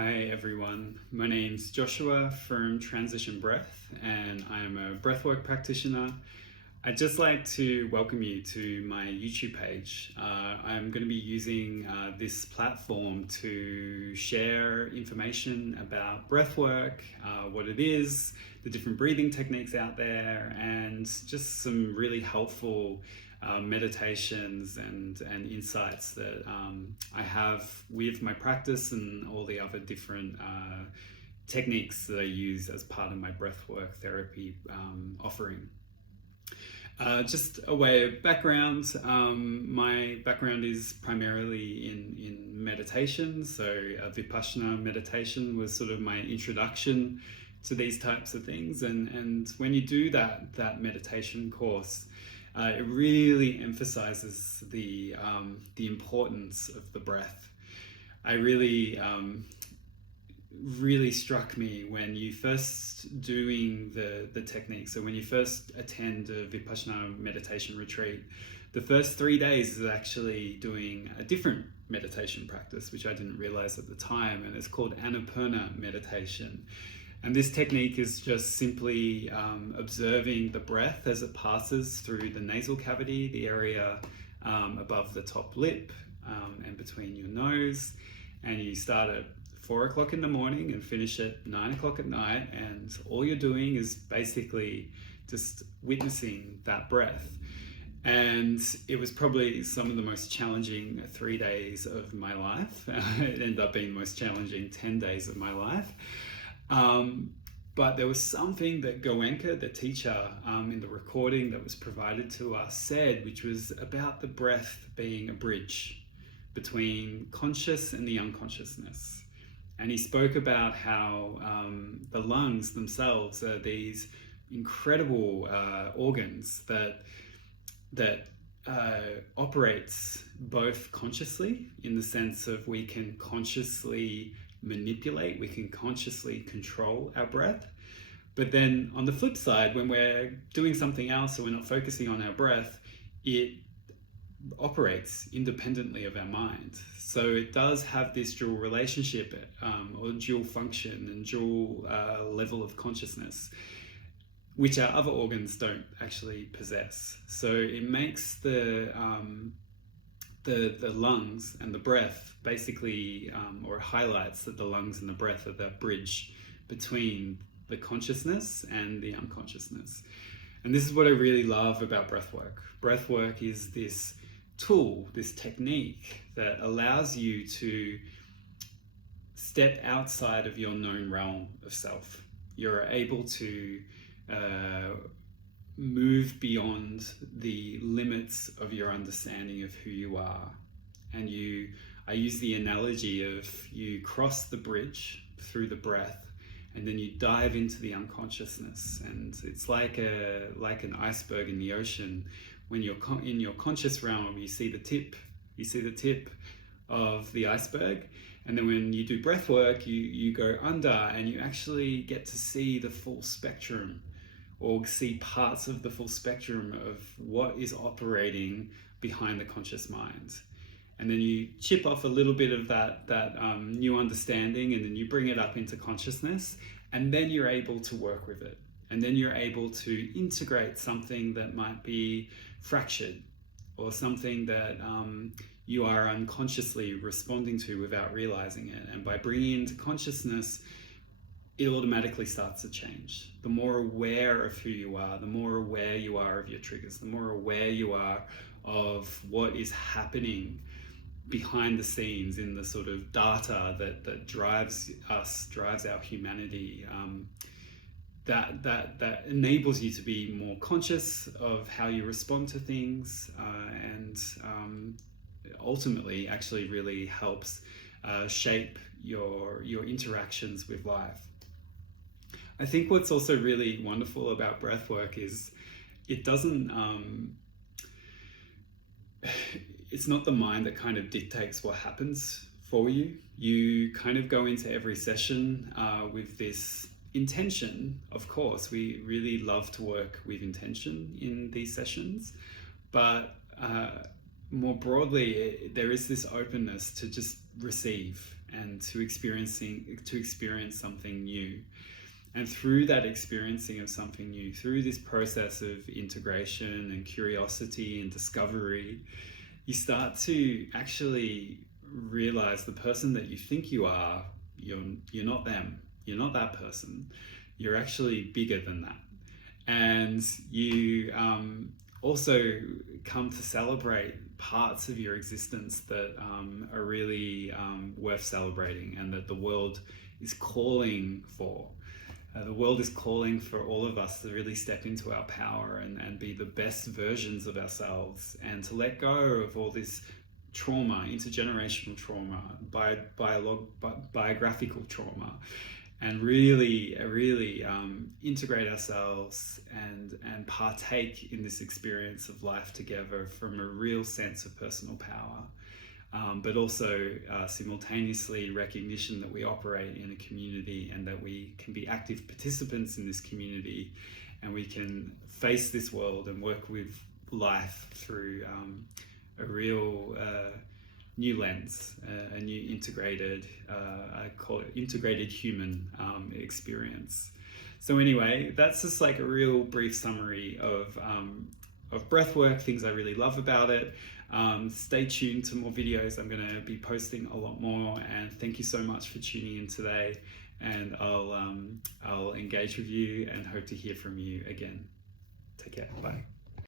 Hi everyone, my name's Joshua from Transition Breath and I'm a breathwork practitioner. I'd just like to welcome you to my YouTube page. I'm going to be using this platform to share information about breathwork, what it is, the different breathing techniques out there, and just some really helpful meditations and insights that I have with my practice and all the other different techniques that I use as part of my breathwork therapy offering. Just a way of background, my background is primarily in meditation, so Vipassana meditation was sort of my introduction to these types of things, and when you do that meditation course, it really emphasizes the importance of the breath. I really struck me when you first doing the technique. So when you first attend a Vipassana meditation retreat, the first 3 days is actually doing a different meditation practice, which I didn't realize at the time, and it's called Annapurna meditation. And this technique is just simply observing the breath as it passes through the nasal cavity, the area above the top lip and between your nose. And you start at 4 o'clock in the morning and finish at 9 o'clock at night. And all you're doing is basically just witnessing that breath. And it was probably some of the most challenging 3 days of my life. It ended up being the most challenging 10 days of my life. But there was something that Goenka, the teacher, in the recording that was provided to us said, which was about the breath being a bridge between conscious and the unconsciousness. And he spoke about how the lungs themselves are these incredible organs that operates both consciously, in the sense of we can consciously manipulate, we can consciously control our breath. But then on the flip side, when we're doing something else or we're not focusing on our breath, it operates independently of our mind. So it does have this dual relationship or dual function and dual level of consciousness, which our other organs don't actually possess. So it makes the lungs and the breath basically, or highlights that the lungs and the breath are that bridge between the consciousness and the unconsciousness. And this is what I really love about breathwork. Breathwork is this tool, this technique that allows you to step outside of your known realm of self. You're able to move beyond the limits of your understanding of who you are. And I use the analogy of you cross the bridge through the breath and then you dive into the unconsciousness. And it's like an iceberg in the ocean. When you're in your conscious realm, you see the tip of the iceberg. And then when you do breath work, you go under and you actually get to see the full spectrum, or see parts of the full spectrum of what is operating behind the conscious mind. And then you chip off a little bit of that new understanding, and then you bring it up into consciousness, and then you're able to work with it. And then you're able to integrate something that might be fractured, or something that you are unconsciously responding to without realizing it. And by bringing it into consciousness, it automatically starts to change. The more aware of who you are, the more aware you are of your triggers, the more aware you are of what is happening behind the scenes in the sort of data that drives us, drives our humanity, that enables you to be more conscious of how you respond to things, and ultimately actually really helps shape your interactions with life. I think what's also really wonderful about breathwork is it doesn't, it's not the mind that kind of dictates what happens for you. You kind of go into every session with this intention. Of course, we really love to work with intention in these sessions, but more broadly, there is this openness to just receive and to experience something new. And through that experiencing of something new, through this process of integration and curiosity and discovery, you start to actually realize the person that you think you are, you're not them. You're not that person. You're actually bigger than that. And you also come to celebrate parts of your existence that are really worth celebrating, and that the world is calling for. The world is calling for all of us to really step into our power and be the best versions of ourselves, and to let go of all this trauma, intergenerational trauma, biographical trauma, and really integrate ourselves and partake in this experience of life together from a real sense of personal power. But also simultaneously recognition that we operate in a community, and that we can be active participants in this community, and we can face this world and work with life through a real new lens, a new integrated, I call it integrated human experience. So anyway, that's just like a real brief summary of breathwork, things I really love about it. Stay tuned to more videos. I'm going to be posting a lot more, and thank you so much for tuning in today, and I'll engage with you and hope to hear from you again. Take care. Bye.